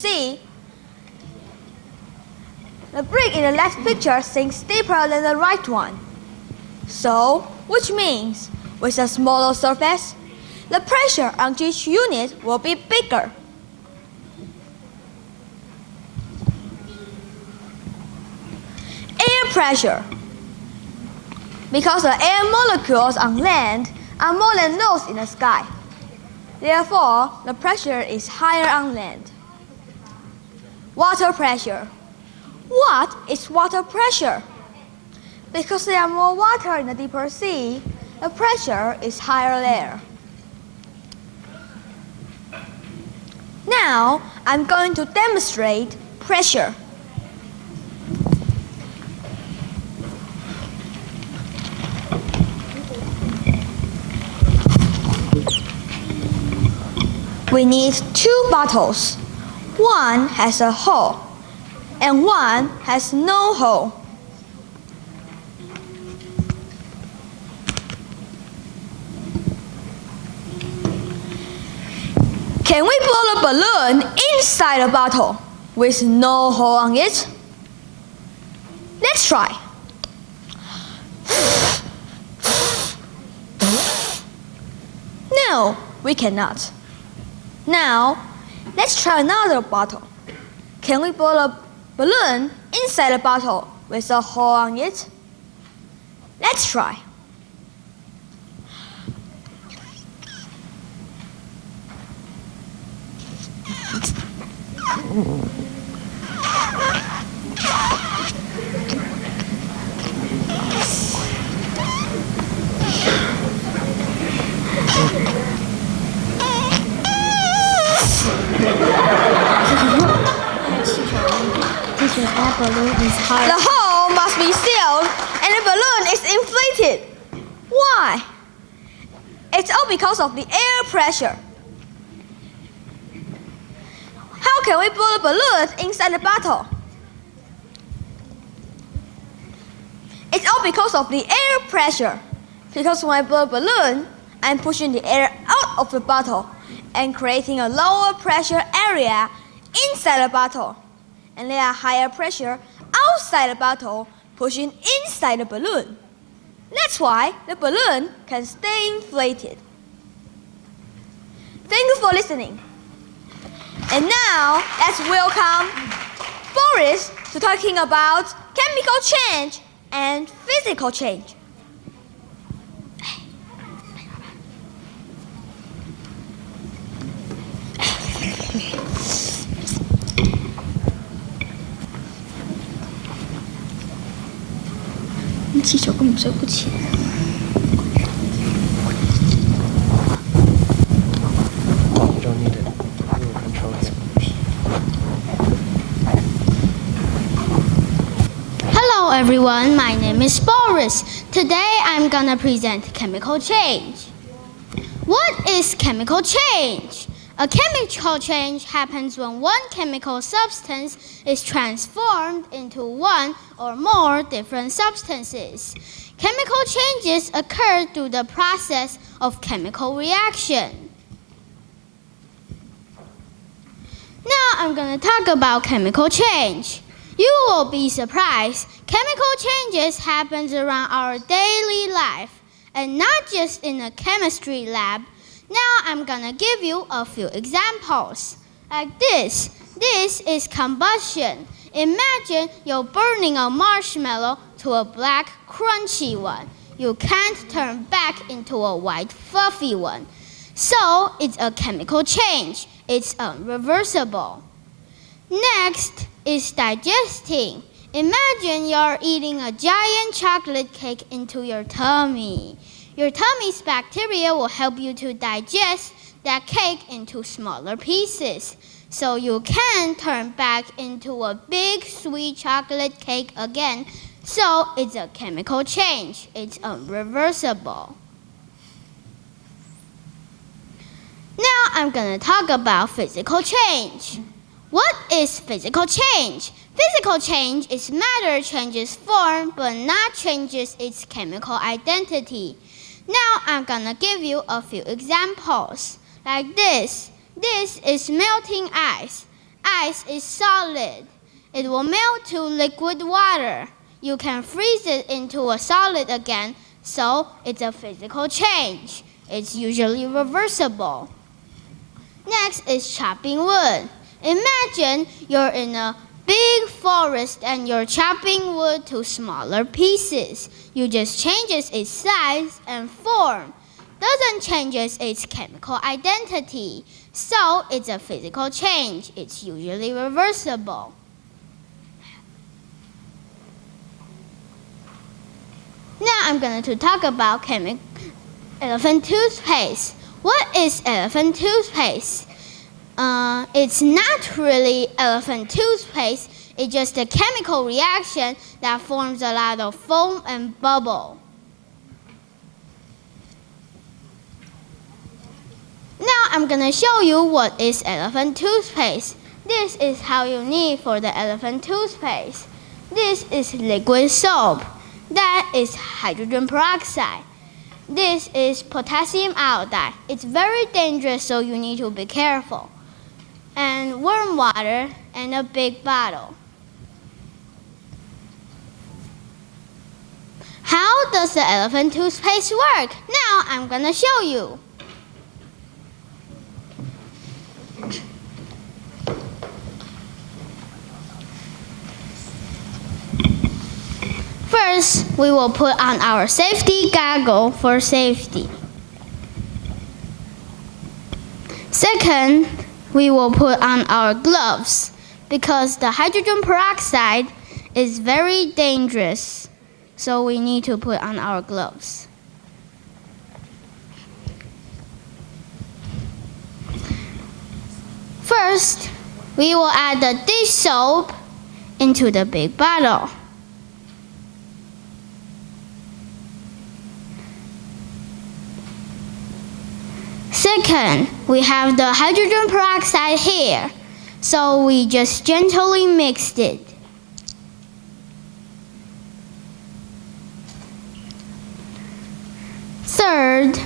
See, the brick in the left picture sinks deeper than the right one. So, which means, with a smaller surface, the pressure on each unit will be bigger. Air pressure. Because the air molecules on land are more than those in the sky. Therefore, the pressure is higher on land. Water pressure. What is water pressure? Because there are more water in the deeper sea, the pressure is higher there. Now, I'm going to demonstrate pressure. We need two bottles. One has a hole, and one has no hole. Can we blow the balloon inside the bottle with no hole on it? Let's try. No, we cannot. Now, let's try another bottle. Can we blow the balloon inside the bottle with a hole on it? Let's try. The hole must be sealed and the balloon is inflated. Why? It's all because of the air pressure. How can we blow the balloon inside the bottle? It's all because of the air pressure. Because when I blow a balloon, I'm pushing the air out of the bottle and creating a lower pressure area inside the bottle. And there are higher pressure outside the bottle pushing inside the balloon. That's why the balloon can stay inflated. Thank you for listening. And now let's welcome Boris to talking about chemical change and physical change. Hello everyone, my name is Boris. Today I'm gonna present chemical change. What is chemical change? A chemical change happens when one chemical substance is transformed into one or more different substances. Chemical changes occur through the process of chemical reaction. Now I'm going to talk about chemical change. You will be surprised. Chemical changes happen around our daily life, and not just in a chemistry lab. Now I'm gonna give you a few examples. Like this. This is combustion. Imagine you're burning a marshmallow to a black, crunchy one. You can't turn back into a white, fluffy one. So it's a chemical change. It's irreversible. Next is digesting. Imagine you're eating a giant chocolate cake into your tummy. Your tummy's bacteria will help you to digest that cake into smaller pieces, so you can turn back into a big sweet chocolate cake again. So it's a chemical change. It's irreversible. Now I'm going to talk about physical change. What is physical change? Physical change is matter changes form but not changes its chemical identity. Now I'm gonna give you a few examples. Like this. This is melting ice. Ice is solid. It will melt to liquid water. You can freeze it into a solid again, so it's a physical change. It's usually reversible. Next is chopping wood. Imagine you're in a big forest and you're chopping wood to smaller pieces. You just changes its size and form. Doesn't changes its chemical identity. So it's a physical change. It's usually reversible. Now I'm going to talk about elephant toothpaste. What is elephant toothpaste? It's not really elephant toothpaste. It's just a chemical reaction that forms a lot of foam and bubble. Now I'm going to show you what is elephant toothpaste. This is how you need for the elephant toothpaste. This is liquid soap. That is hydrogen peroxide. This is potassium iodide. It's very dangerous, so you need to be careful. And warm water and a big bottle. How does the elephant toothpaste work? Now I'm going to show you. First, we will put on our safety goggle for safety. Second, we will put on our gloves because the hydrogen peroxide is very dangerous, so we need to put on our gloves. First, we will add the dish soap into the big bottle. Second, we have the hydrogen peroxide here, so we just gently mixed it. Third,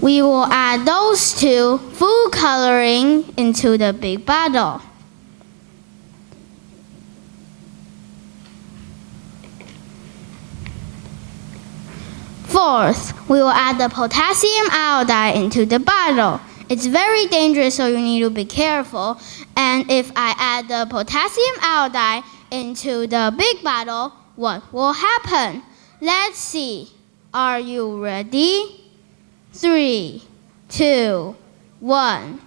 we will add those two food coloring into the big bottle. Fourth, we will add the potassium iodide into the bottle. It's very dangerous, so you need to be careful. And if I add the potassium iodide into the big bottle, what will happen? Let's see. Are you ready? 3, 2, 1.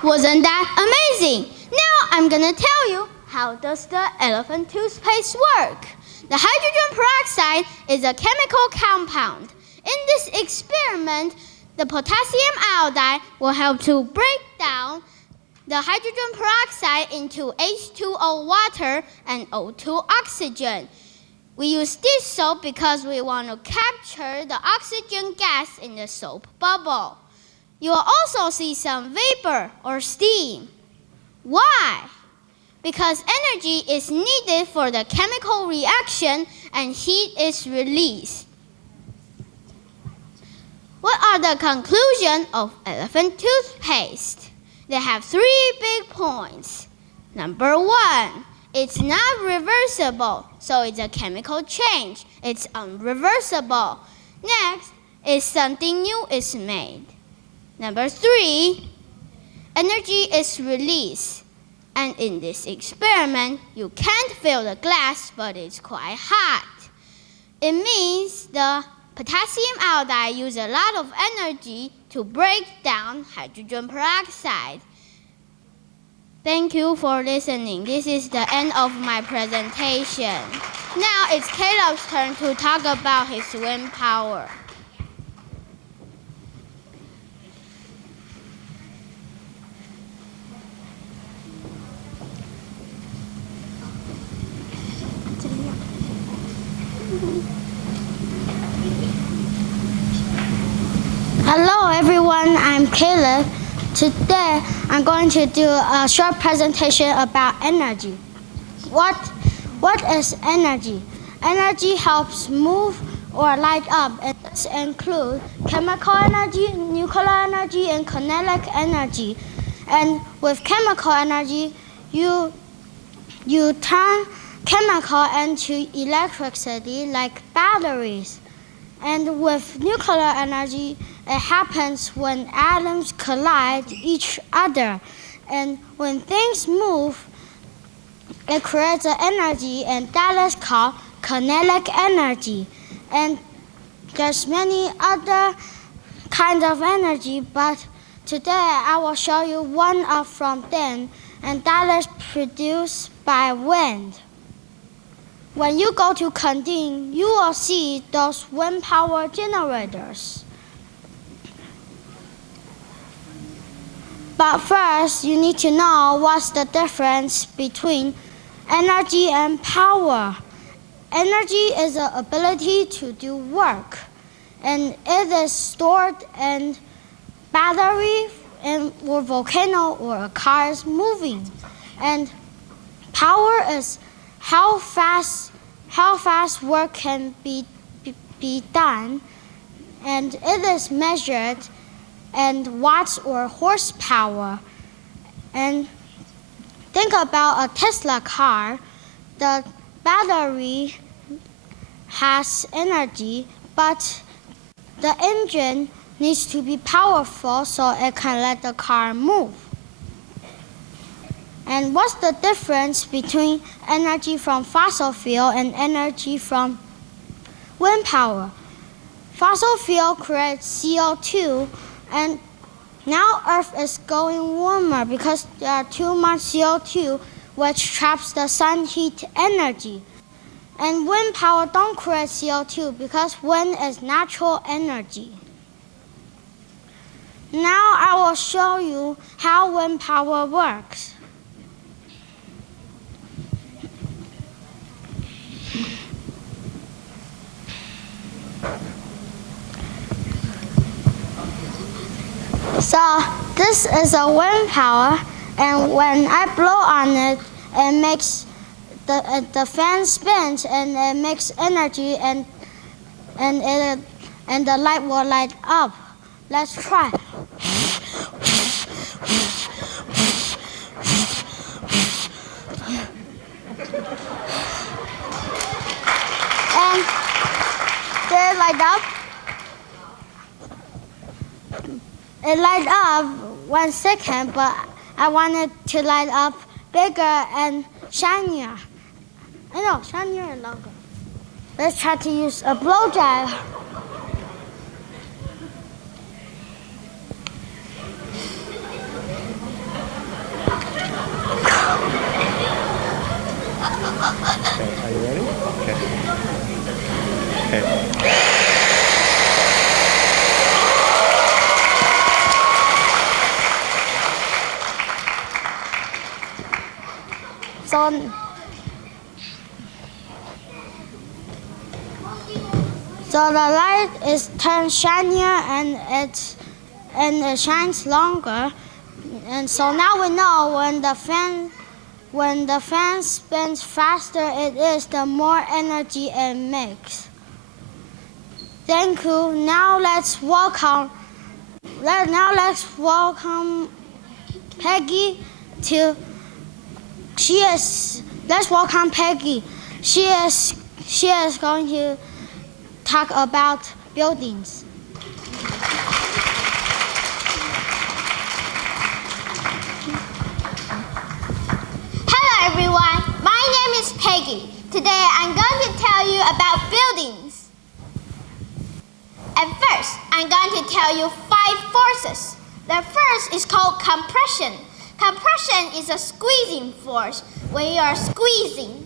Wasn't that amazing? Now I'm gonna tell you how does the elephant toothpaste work. The hydrogen peroxide is a chemical compound. In this experiment, the potassium iodide will help to break down the hydrogen peroxide into H2O water and O2 oxygen. We use dish soap because we want to capture the oxygen gas in the soap bubble. You will also see some vapor or steam. Why? Because energy is needed for the chemical reaction and heat is released. What are the conclusions of elephant toothpaste? They have 3 big points. Number 1, it's not reversible, so it's a chemical change. It's unreversible. Next is something new is made. Number 3, energy is released. And in this experiment, you can't feel the glass, but it's quite hot. It means the potassium iodide uses a lot of energy to break down hydrogen peroxide. Thank you for listening. This is the end of my presentation. Now it's Caleb's turn to talk about his wind power. Hello everyone, I'm Caleb. Today, I'm going to do a short presentation about energy. What is energy? Energy helps move or light up, and this includes chemical energy, nuclear energy, and kinetic energy. And with chemical energy, you turn chemical into electricity like batteries. And with nuclear energy, it happens when atoms collide each other. And when things move, it creates an energy, and that is called kinetic energy. And there's many other kinds of energy, but today I will show you one from them, and that is produced by wind. When you go to Kending, you will see those wind power generators. But first, you need to know what's the difference between energy and power. Energy is the ability to do work, and it is stored in battery or volcano or a car is moving. And power is how fast work can be done, and it is measured in watts or horsepower. And think about a Tesla car. The battery has energy, but the engine needs to be powerful so it can let the car move. And what's the difference between energy from fossil fuel and energy from wind power? Fossil fuel creates CO2, and now Earth is going warmer because there are too much CO2, which traps the sun heat energy. And wind power don't create CO2 because wind is natural energy. Now I will show you how wind power works. So this is a wind power, and when I blow on it, it makes the fan spins, and it makes energy, and the light will light up. Let's try. And did it light up? It light up 1 second, but I want it to light up bigger and shinier. I know, shinier and longer. Let's try to use a blow dryer. Okay, are you ready? Okay. So the light is turned shinier, and it shines longer. And so now we know when the fan spins faster it is, the more energy it makes. Thank you. Now let's welcome Peggy to. Let's welcome Peggy. She is going to talk about buildings. Hello everyone, my name is Peggy. Today I'm going to tell you about buildings. At first, I'm going to tell you 5 forces. The first is called compression. Compression is a squeezing force when you are squeezing.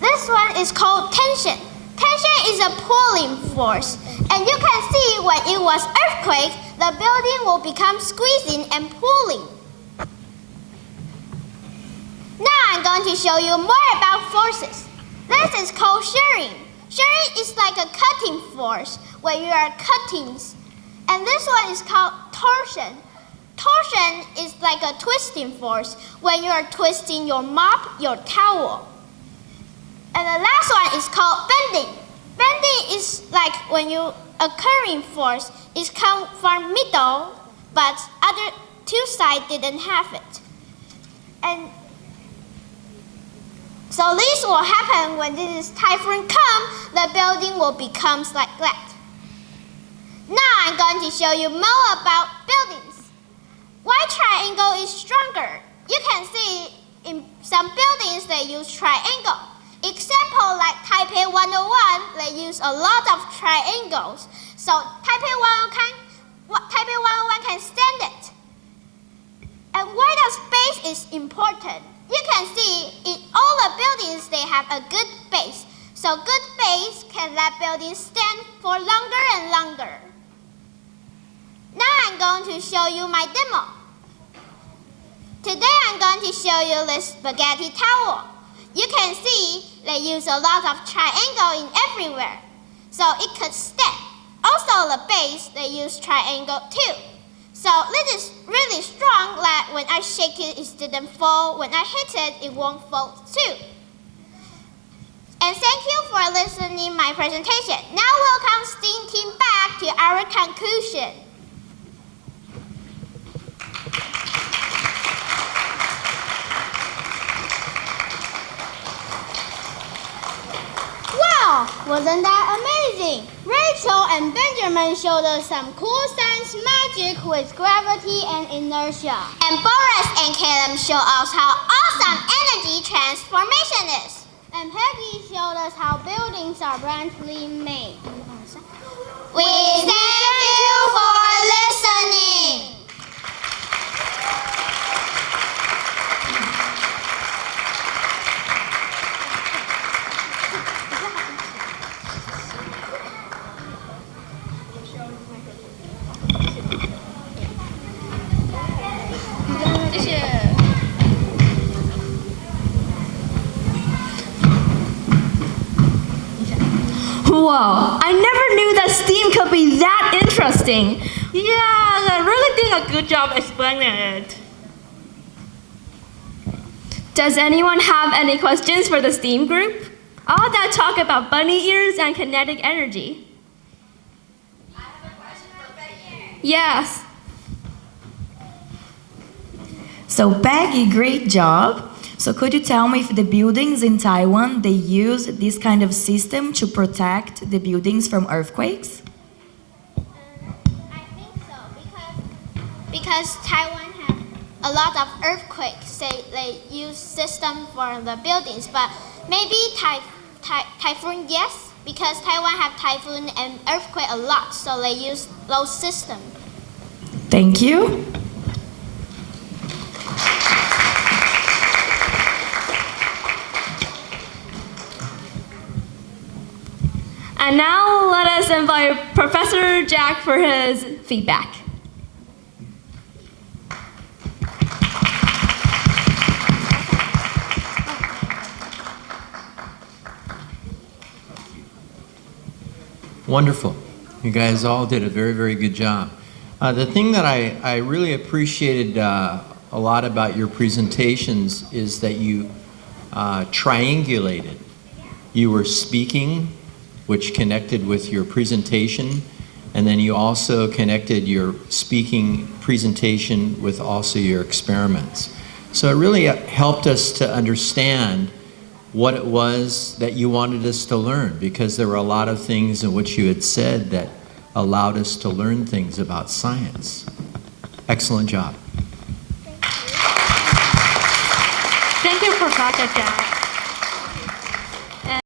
This one is called tension. Tension is a pulling force, and you can see when it was earthquake, the building will become squeezing and pulling. Now I'm going to show you more about forces. This is called shearing. Shearing is like a cutting force. when you are cutting. And this one is called torsion. Torsion is like a twisting force when you are twisting your mop, your towel. And the last one is called bending. Bending is like when you occurring force is come from middle, but other two sides didn't have it. And so this will happen when this typhoon come, the building will become like that. Now I'm going to show you more about buildings. Why triangle is stronger? You can see in some buildings they use triangle. Example like Taipei 101, they use a lot of triangles. So Taipei 101 can stand it. And why the space is important? You can see in all the buildings they have a good base. So good base can let buildings stand for longer and longer. Now I'm going to show you my demo. Today I'm going to show you this spaghetti towel. You can see they use a lot of triangle in everywhere, so it could stand. Also the base, they use triangle too. So this is really strong that when I shake it, it didn't fall. When I hit it, it won't fall too. And thank you for listening my presentation. Now welcome STEAM team back to our conclusion. Wow, wasn't that amazing? Rachel and Benjamin showed us some cool science magic with gravity and inertia. And Boris and Caleb show us how awesome energy transformation is. And Peggy showed us how buildings are branchily made. We thank you for listening. Whoa, I never knew that STEAM could be that interesting. Yeah, I really did a good job explaining it. Does anyone have any questions for the STEAM group? All that talk about bunny ears and kinetic energy. I have a question for Peggy. Yes. So Peggy, great job. So could you tell me if the buildings in Taiwan, they use this kind of system to protect the buildings from earthquakes? I think so, because Taiwan have a lot of earthquakes. They use system for the buildings, but maybe typhoon, yes, because Taiwan have typhoon and earthquake a lot, so they use those systems. Thank you. And now let us invite Professor Jack for his feedback. Wonderful. You guys all did a very, very good job. The thing that I really appreciated a lot about your presentations is that you triangulated. You were speaking, which connected with your presentation, and then you also connected your speaking presentation with also your experiments. So it really helped us to understand what it was that you wanted us to learn, because there were a lot of things in which you had said that allowed us to learn things about science. Excellent job. Thank you, Professor Jack.